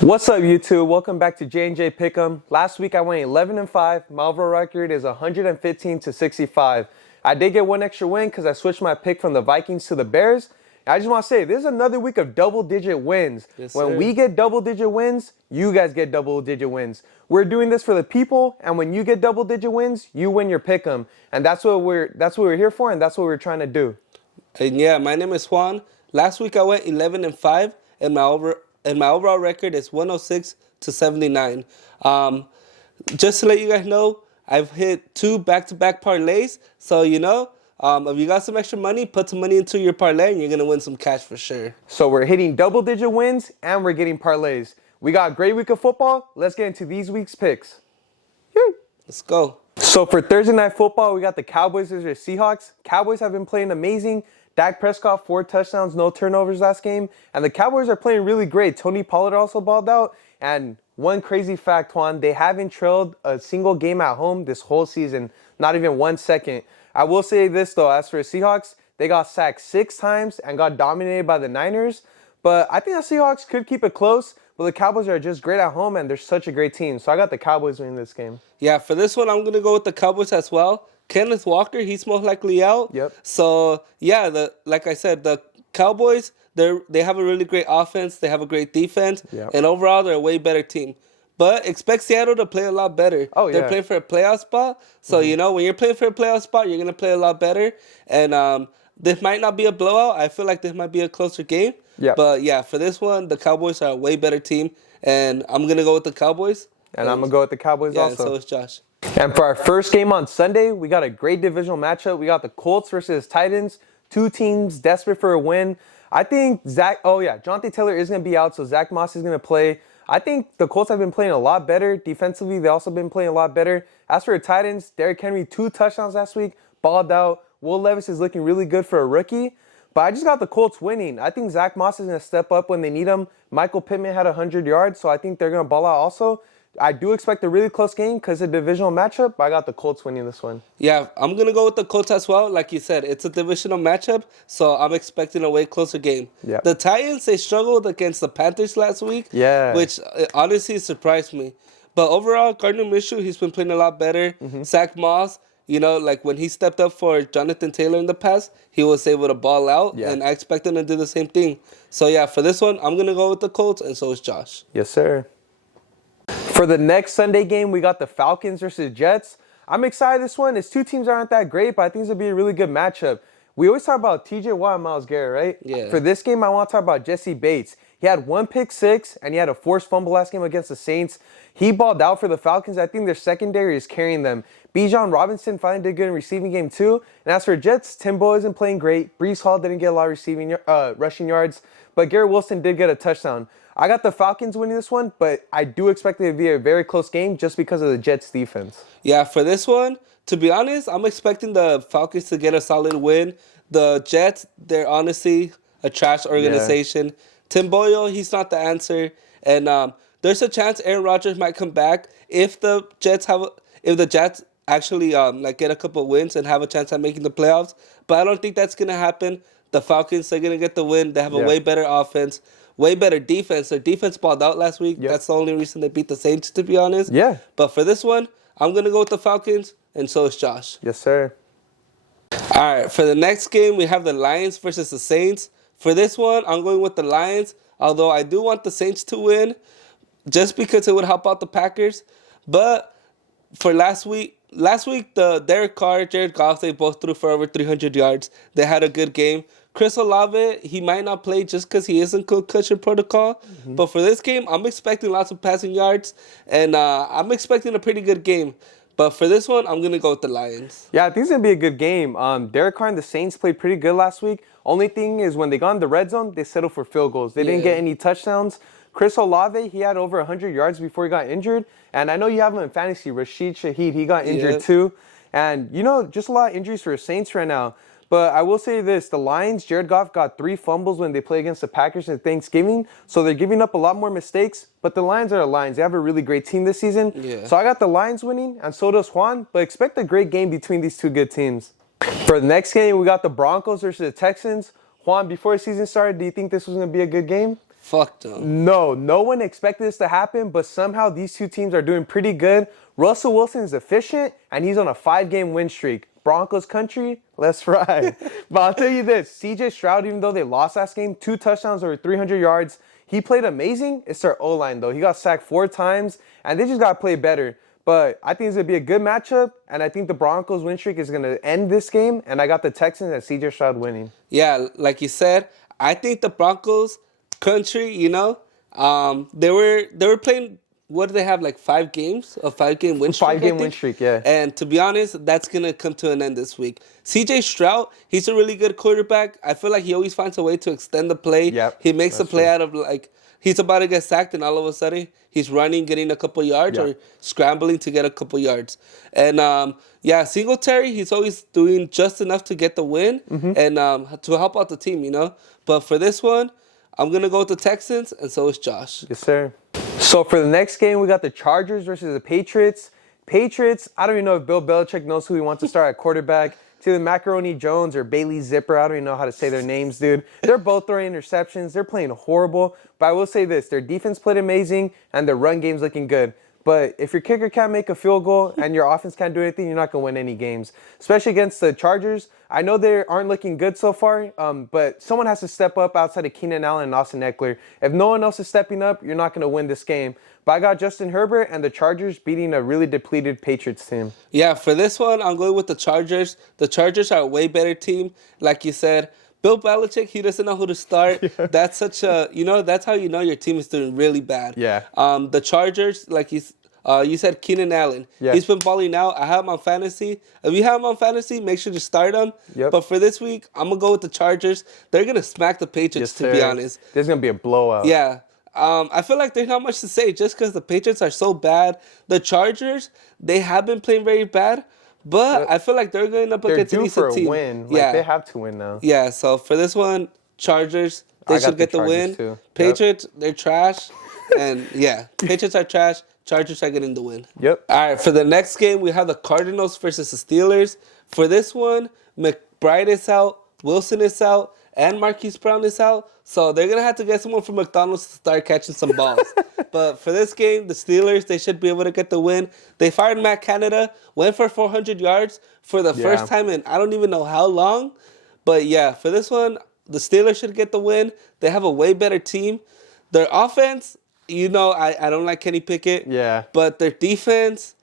What's up, YouTube? Welcome back to JandJPickEm. Last week I went 11-5. My overall record is 115-65. I did get one extra win because I switched my pick from the Vikings to the Bears. I just want to say, this is another week of double-digit wins. Yes, when sir. we get double-digit wins, you guys get double-digit wins. We're doing this for the people, and when you get double-digit wins, you win your pick'em, and that's what we're here for, and that's what we're trying to do. And yeah, my name is Juan. Last week I went 11-5, and my overall record is 106-79. Just to let you guys know, I've hit 2 back-to-back parlays. So if you got some extra money, put some money into your parlay, and you're gonna win some cash for sure. So we're hitting double-digit wins, and we're getting parlays. We got a great week of football. Let's get into these week's picks. Yay. Let's go. So for Thursday Night Football, we got the Cowboys versus Seahawks. Cowboys have been playing amazing. Dak Prescott, 4 touchdowns, no turnovers last game. And the Cowboys are playing really great. Tony Pollard also balled out. And one crazy fact, Juan, they haven't trailed a single game at home this whole season. Not even 1 second. I will say this, though. As for the Seahawks, they got sacked 6 times and got dominated by the Niners. But I think the Seahawks could keep it close. But the Cowboys are just great at home, and they're such a great team. So I got the Cowboys winning this game. Yeah, for this one, I'm going to go with the Cowboys as well. Kenneth Walker, he's most likely out. Yep. So, yeah, like I said, the Cowboys, they have a really great offense. They have a great defense. Yep. And overall, they're a way better team. But expect Seattle to play a lot better. Oh, yeah. They're playing for a playoff spot. So, when you're playing for a playoff spot, you're going to play a lot better. And this might not be a blowout. I feel like this might be a closer game. Yep. But, yeah, for this one, the Cowboys are a way better team. And I'm going to go with the Cowboys. And I'm going to go with the Cowboys also. Yeah, and so is Josh. And for our first game on Sunday, we got a great divisional matchup. We got the Colts versus Titans. 2 teams desperate for a win. I think Jonathan Taylor is going to be out, so Zach Moss is going to play. I think the Colts have been playing a lot better. Defensively, they've also been playing a lot better. As for the Titans, Derrick Henry, 2 touchdowns last week, balled out. Will Levis is looking really good for a rookie. But I just got the Colts winning. I think Zach Moss is going to step up when they need him. Michael Pittman had 100 yards, so I think they're going to ball out also. I do expect a really close game because it's a divisional matchup, but I got the Colts winning this one. Yeah, I'm going to go with the Colts as well. Like you said, it's a divisional matchup, so I'm expecting a way closer game. Yep. The Titans, they struggled against the Panthers last week, which honestly surprised me. But overall, Gardner Minshew, he's been playing a lot better. Zach Moss, like when he stepped up for Jonathan Taylor in the past, he was able to ball out, and I expect him to do the same thing. So, yeah, for this one, I'm going to go with the Colts, and so is Josh. Yes, sir. For the next Sunday game, we got the Falcons versus Jets. I'm excited this one. It's 2 teams that aren't that great, but I think it's going to be a really good matchup. We always talk about TJ Watt and Myles Garrett, right? Yeah. For this game, I want to talk about Jesse Bates. He had 1 pick six, and he had a forced fumble last game against the Saints. He balled out for the Falcons. I think their secondary is carrying them. Bijan Robinson finally did good in receiving game too. And as for Jets, Tim Boyle isn't playing great. Breece Hall didn't get a lot of rushing yards, but Garrett Wilson did get a touchdown. I got the Falcons winning this one, but I do expect it to be a very close game just because of the Jets' defense. Yeah, for this one, to be honest, I'm expecting the Falcons to get a solid win. The Jets, they're honestly a trash organization. Tim Boyle, he's not the answer. And there's a chance Aaron Rodgers might come back if the Jets actually get a couple wins and have a chance at making the playoffs. But I don't think that's going to happen. The Falcons are going to get the win. They have a way better offense, way better defense. Their defense balled out last week. That's the only reason they beat the Saints, to be honest. Yeah. But for this one, I'm going to go with the Falcons, and so is Josh. Yes, sir. All right, for the next game, we have the Lions versus the Saints. For this one, I'm going with the Lions, although I do want the Saints to win just because it would help out the Packers. But for last week, the Derek Carr, Jared Goff, they both threw for over 300 yards. They had a good game. Chris Olave, he might not play just because he is in concussion protocol. But for this game, I'm expecting lots of passing yards, and I'm expecting a pretty good game. But for this one, I'm going to go with the Lions. Yeah, I think it's going to be a good game. Derek Carr and the Saints played pretty good last week. Only thing is when they got in the red zone, they settled for field goals. They didn't get any touchdowns. Chris Olave, he had over 100 yards before he got injured. And I know you have him in fantasy. Rashid Shaheed, he got injured too. And, just a lot of injuries for the Saints right now. But I will say this, the Lions, Jared Goff got 3 fumbles when they play against the Packers at Thanksgiving. So they're giving up a lot more mistakes. But the Lions are the Lions. They have a really great team this season. Yeah. So I got the Lions winning, and so does Juan. But expect a great game between these 2 good teams. For the next game, we got the Broncos versus the Texans. Juan, before the season started, do you think this was going to be a good game? Fuck them. No one expected this to happen, but somehow these two teams are doing pretty good. Russell Wilson is efficient, and he's on a 5-game win streak. Broncos country, let's ride. But I'll tell you this, CJ Stroud, even though they lost last game, 2 touchdowns over 300 yards, he played amazing. It's their O-line, though. He got sacked 4 times, and they just got to play better. But I think it's going to be a good matchup, and I think the Broncos win streak is going to end this game, and I got the Texans and CJ Stroud winning. Yeah, like you said, I think the Broncos country, they were playing. What do they have, like 5 games? A 5-game win streak? 5-game win streak, yeah. And to be honest, that's going to come to an end this week. CJ Stroud, he's a really good quarterback. I feel like he always finds a way to extend the play. Yep, he makes a play true. out of, like, he's about to get sacked, and all of a sudden, he's running, getting a couple yards, or scrambling to get a couple yards. And, Singletary, he's always doing just enough to get the win and to help out the team, But for this one, I'm going to go with the Texans, and so is Josh. Yes, sir. So for the next game, we got the Chargers versus the Patriots. Patriots, I don't even know if Bill Belichick knows who he wants to start at quarterback. It's either Macaroni Jones or Bailey Zipper. I don't even know how to say their names, dude. They're both throwing interceptions. They're playing horrible. But I will say this, their defense played amazing, and their run game's looking good. But if your kicker can't make a field goal and your offense can't do anything, you're not going to win any games. Especially against the Chargers. I know they aren't looking good so far, but someone has to step up outside of Keenan Allen and Austin Eckler. If no one else is stepping up, you're not going to win this game. But I got Justin Herbert and the Chargers beating a really depleted Patriots team. Yeah, for this one, I'm going with the Chargers. The Chargers are a way better team. Like you said, Bill Belichick, he doesn't know who to start. Yeah. That's such a, that's how you know your team is doing really bad. Yeah. The Chargers, like you said, Keenan Allen. Yeah. He's been balling out. I have him on fantasy. If you have him on fantasy, make sure to start him. Yep. But for this week, I'm going to go with the Chargers. They're going to smack the Patriots, to be honest. There's going to be a blowout. Yeah. I feel like there's not much to say just because the Patriots are so bad. The Chargers, they have been playing very bad. But I feel like they're going up against a decent team. They're due for a win. Like, they have to win now. Yeah, so for this one, Chargers, they should get the win. Too. Patriots, they're trash. And, Patriots are trash. Chargers are getting the win. Yep. All right, for the next game, we have the Cardinals versus the Steelers. For this one, McBride is out, Wilson is out, and Marquise Brown is out. So they're going to have to get someone from McDonald's to start catching some balls. But for this game, the Steelers, they should be able to get the win. They fired Matt Canada, went for 400 yards for the first time in I don't even know how long. But for this one, the Steelers should get the win. They have a way better team. Their offense, I don't like Kenny Pickett. Yeah. But their defense,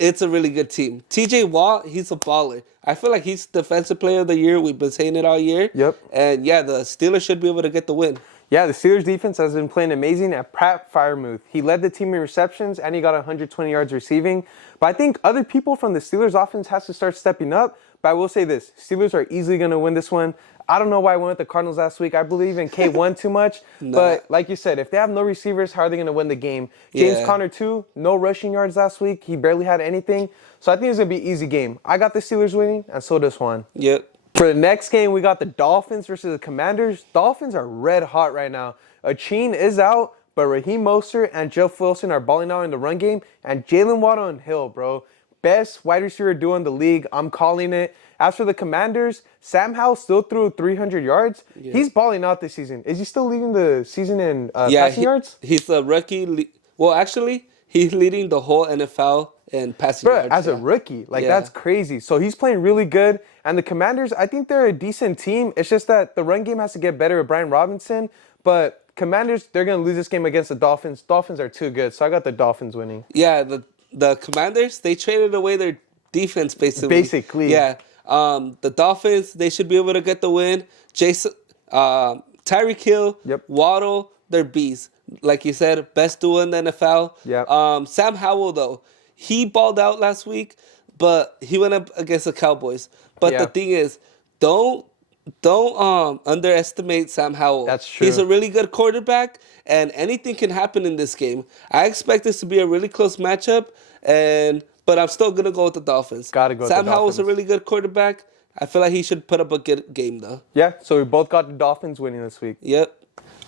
it's a really good team. TJ Watt, he's a baller. I feel like he's Defensive Player of the Year. We've been saying it all year. Yep. And, the Steelers should be able to get the win. Yeah, the Steelers defense has been playing amazing at Pat Freiermuth. He led the team in receptions, and he got 120 yards receiving. But I think other people from the Steelers offense has to start stepping up. But I will say this, Steelers are easily going to win this one. I don't know why I went with the Cardinals last week. I believe in K1 too much. But like you said, if they have no receivers, how are they going to win the game? James Conner, too, no rushing yards last week. He barely had anything. So I think it's going to be an easy game. I got the Steelers winning, and so does Juan. Yep. For the next game, we got the Dolphins versus the Commanders. Dolphins are red hot right now. Achane is out, but Raheem Mostert and Jeff Wilson are balling out in the run game. And Jalen Waddle and Hill, bro. Best wide receiver duo in the league. I'm calling it. As for the Commanders, Sam Howell still threw 300 yards. Yeah. He's balling out this season. Is he still leading the season in passing yards? He's a rookie. Well, actually, he's leading the whole NFL in passing yards. As a rookie. That's crazy. So he's playing really good. And the Commanders, I think they're a decent team. It's just that the run game has to get better with Brian Robinson. But Commanders, they're going to lose this game against the Dolphins. Dolphins are too good. So I got the Dolphins winning. Yeah, the Commanders, they traded away their defense, basically. Yeah. The Dolphins, they should be able to get the win. Tyreek Hill, Waddle, they're bees. Like you said, best duo in the NFL. Yep. Sam Howell, though, he balled out last week, but he went up against the Cowboys. But the thing is, don't underestimate Sam Howell. That's true. He's a really good quarterback, and anything can happen in this game. I expect this to be a really close matchup, but I'm still going to go with the Dolphins. Gotta go with the Sam Dolphins. Howell's a really good quarterback. I feel like he should put up a good game, though. Yeah, so we both got the Dolphins winning this week. Yep.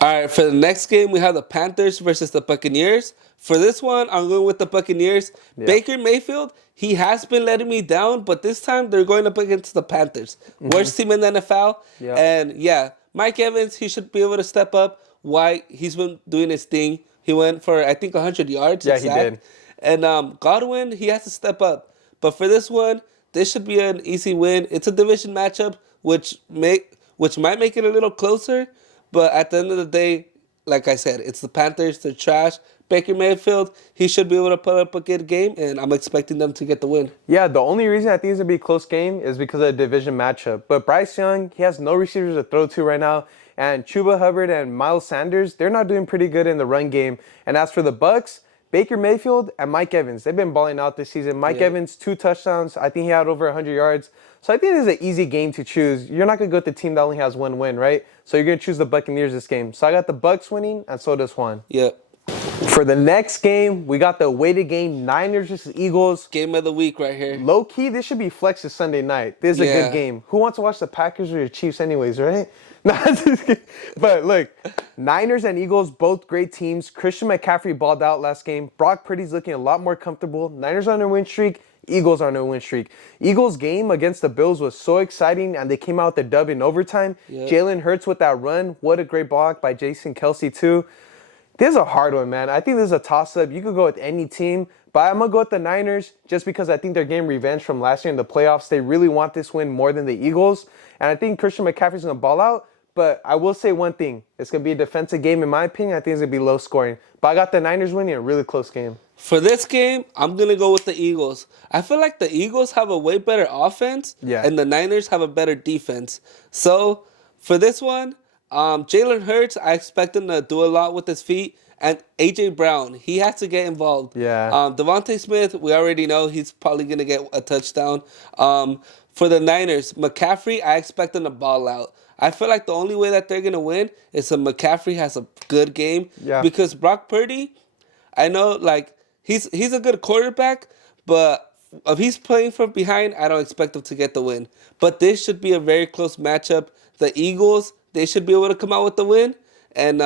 All right, for the next game, we have the Panthers versus the Buccaneers. For this one, I'm going with the Buccaneers. Yeah. Baker Mayfield, he has been letting me down, but this time they're going up against the Panthers. Worst team in the NFL. Yeah. And, Mike Evans, he should be able to step up. White, he's been doing his thing. He went for, I think, 100 yards. Yeah, he did. And Godwin, he has to step up. But for this one, this should be an easy win. It's a division matchup, which might make it a little closer. But at the end of the day, like I said, it's the Panthers. They're trash. Baker Mayfield, he should be able to put up a good game, and I'm expecting them to get the win. Yeah, the only reason I think it's going to be a close game is because of the division matchup. But Bryce Young, he has no receivers to throw to right now. And Chuba Hubbard and Miles Sanders, they're not doing pretty good in the run game. And as for the Bucs, Baker Mayfield and Mike Evans, they've been balling out this season. Mike Evans, 2 touchdowns. I think he had over 100 yards. So I think this is an easy game to choose. You're not going to go with the team that only has 1 win, right? So you're going to choose the Buccaneers this game. So I got the Bucs winning, and so does Juan. Yep. For the next game, we got the awaited game, Niners versus Eagles. Game of the week right here. Low key, this should be flexed Sunday night. This is a good game. Who wants to watch the Packers or the Chiefs anyways, right? But look, Niners and Eagles, both great teams. Christian McCaffrey balled out last game. Brock Purdy's looking a lot more comfortable. Niners on a win streak. Eagles on a win streak. Eagles game against the Bills was so exciting, and they came out with the dub in overtime. Jalen Hurts with that run. What a great block by Jason Kelsey too. This is a hard one, man. I think this is a toss-up. You could go with any team, but I'm going to go with the Niners just because I think they're getting revenge from last year in the playoffs. They really want this win more than the Eagles, and I think Christian McCaffrey's going to ball out, but I will say one thing. It's going to be a defensive game, in my opinion. I think it's going to be low scoring, but I got the Niners winning a really close game. For this game, I'm going to go with the Eagles. I feel like the Eagles have a way better offense, and the Niners have a better defense. So, for this one, Jalen Hurts, I expect him to do a lot with his feet. And A.J. Brown, he has to get involved. Devontae Smith, we already know he's probably going to get a touchdown. For the Niners, McCaffrey, I expect him to ball out. I feel like the only way that they're going to win is if McCaffrey has a good game. Because Brock Purdy, I know, like, he's a good quarterback, but if he's playing from behind, I don't expect him to get the win. But this should be a very close matchup. The Eagles, they should be able to come out with the win. And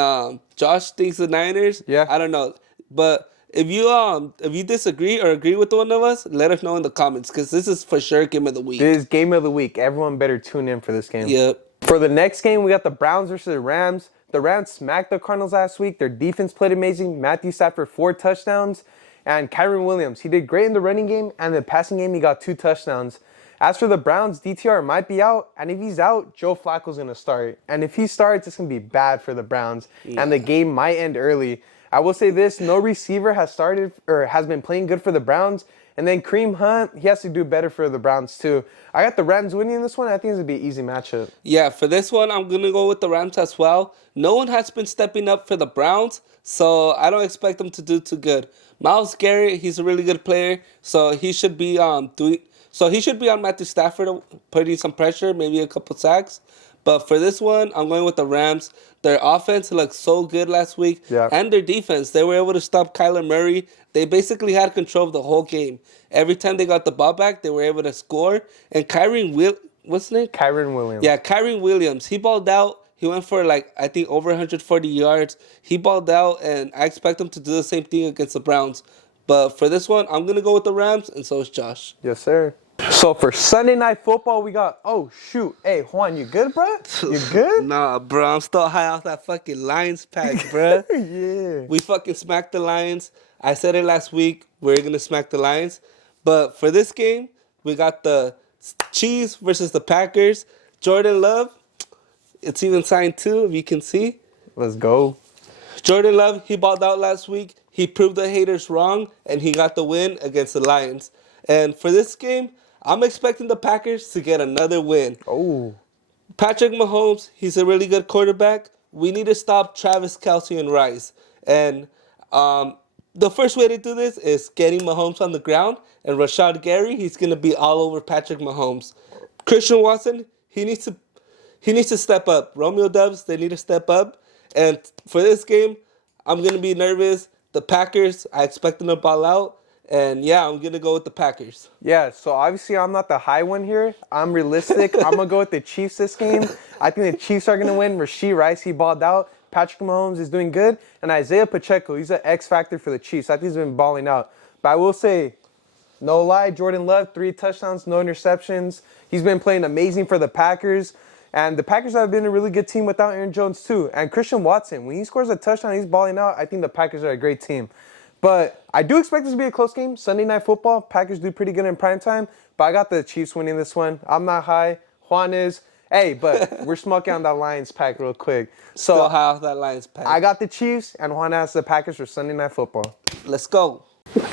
Josh thinks the Niners. I don't know. But if you disagree or agree with one of us, let us know in the comments, because this is for sure game of the week. This is game of the week. Everyone better tune in for this game. Yep. For the next game, we got the Browns versus the Rams. The Rams smacked the Cardinals last week. Their defense played amazing. Matthew Stafford 4 touchdowns. And Kyron Williams, he did great in the running game, and the passing game, he got 2 touchdowns. As for the Browns, DTR might be out, and if he's out, Joe Flacco's going to start. And if he starts, it's going to be bad for the Browns, and the game might end early. I will say this, no receiver has started or has been playing good for the Browns, and then Kareem Hunt, he has to do better for the Browns too. I got the Rams winning this one. I think it's going to be an easy matchup. Yeah, for this one, I'm going to go with the Rams as well. No one has been stepping up for the Browns, so I don't expect them to do too good. Myles Garrett, he's a really good player, so he should be on Matthew Stafford, putting some pressure, maybe a couple sacks. But for this one, I'm going with the Rams. Their offense looked so good last week. And their defense, they were able to stop Kyler Murray. They basically had control of the whole game. Every time they got the ball back, they were able to score. And what's his name? Kyron Williams. Yeah, Kyron Williams. He balled out. He went for, I think, over 140 yards. He balled out, and I expect him to do the same thing against the Browns. But for this one, I'm going to go with the Rams, and so is Josh. Yes, sir. So for Sunday Night Football, we got, oh, shoot. Hey, Juan, you good, bro? You good? Nah, bro. I'm still high off that fucking Lions pack, bro. We fucking smacked the Lions. I said it last week. We're going to smack the Lions. But for this game, we got the Chiefs versus the Packers. Jordan Love, it's even signed too, if you can see. Let's go. Jordan Love, he balled out last week. He proved the haters wrong, and he got the win against the Lions. And for this game, I'm expecting the Packers to get another win. Oh. Patrick Mahomes, he's a really good quarterback. We need to stop Travis Kelce and Rice. And the first way to do this is getting Mahomes on the ground. And Rashad Gary, he's going to be all over Patrick Mahomes. Christian Watson, he needs to step up. Romeo Doubs, they need to step up. And for this game, I'm going to be nervous. The Packers, I expect them to ball out. And yeah, I'm going to go with the Packers. Yeah, so obviously I'm not the high one here. I'm realistic. I'm going to go with the Chiefs this game. I think the Chiefs are going to win. Rashee Rice, he balled out. Patrick Mahomes is doing good. And Isaiah Pacheco, he's an X factor for the Chiefs. I think he's been balling out. But I will say, no lie, Jordan Love, 3 touchdowns, no interceptions. He's been playing amazing for the Packers. And the Packers have been a really good team without Aaron Jones too. And Christian Watson, when he scores a touchdown, he's balling out. I think the Packers are a great team. But I do expect this to be a close game. Sunday Night Football, Packers do pretty good in primetime. But I got the Chiefs winning this one. I'm not high. Juan is. Hey, but we're smoking on that Lions pack real quick. So Still high off that Lions pack. I got the Chiefs, and Juan has the Packers for Sunday Night Football. Let's go.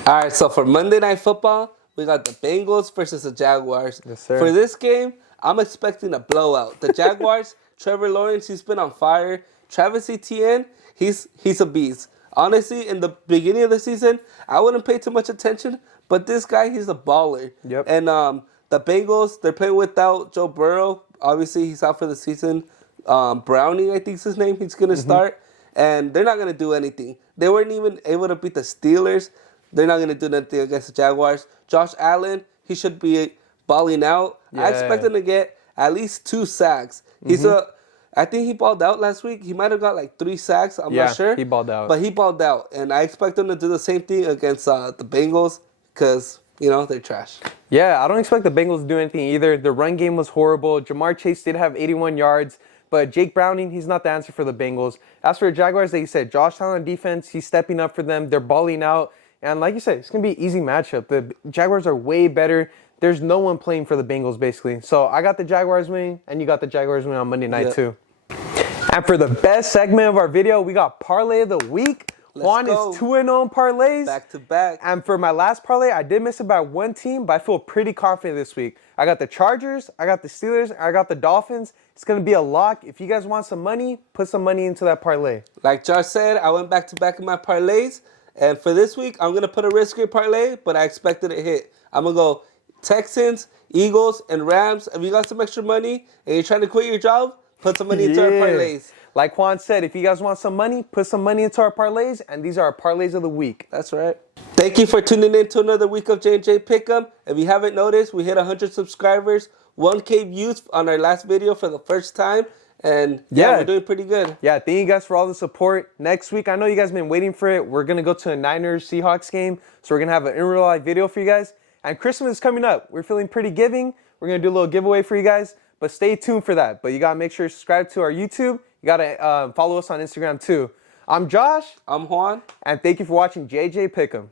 All right, so for Monday Night Football, we got the Bengals versus the Jaguars. Yes, sir. For this game, I'm expecting a blowout. The Jaguars, Trevor Lawrence, he's been on fire. Travis Etienne, he's a beast. Honestly, in the beginning of the season, I wouldn't pay too much attention, but this guy, he's a baller. Yep. And the Bengals, they're playing without Joe Burrow. Obviously, he's out for the season. Browning, I think is his name. He's going to start. And they're not going to do anything. They weren't even able to beat the Steelers. They're not going to do nothing against the Jaguars. Josh Allen, he should be balling out. Yeah. I expect him to get at least 2 sacks. I think he balled out last week. He might have got like 3 sacks. I'm not sure. He balled out. But he balled out. And I expect him to do the same thing against the Bengals because, they're trash. Yeah, I don't expect the Bengals to do anything either. The run game was horrible. Jamar Chase did have 81 yards. But Jake Browning, he's not the answer for the Bengals. As for the Jaguars, like you said, Josh Allen on defense, he's stepping up for them. They're balling out. And like you said, it's going to be an easy matchup. The Jaguars are way better. There's no one playing for the Bengals, basically. So I got the Jaguars winning, and you got the Jaguars winning on Monday night, too. And for the best segment of our video, we got Parlay of the Week. Juan is 2-0 in parlays. Back to back. And for my last parlay, I did miss it by one team, but I feel pretty confident this week. I got the Chargers, I got the Steelers, I got the Dolphins. It's going to be a lock. If you guys want some money, put some money into that parlay. Like Josh said, I went back to back in my parlays. And for this week, I'm going to put a riskier parlay, but I expected it to hit. I'm going to go Texans, Eagles, and Rams. If you got some extra money and you're trying to quit your job, put some money into our parlays. Like Juan said, if you guys want some money, put some money into our parlays, and these are our parlays of the week. That's right. Thank you for tuning in to another week of JandJPickEm. If you haven't noticed, we hit 100 subscribers, 1K views on our last video for the first time, and we're doing pretty good. Yeah, thank you guys for all the support. Next week, I know you guys have been waiting for it. We're going to go to a Niners-Seahawks game, so we're going to have an in-real-life video for you guys. And Christmas is coming up. We're feeling pretty giving. We're going to do a little giveaway for you guys, but stay tuned for that. But you got to make sure you subscribe to our YouTube. You got to follow us on Instagram, too. I'm Josh. I'm Juan. And thank you for watching JandJPickEm.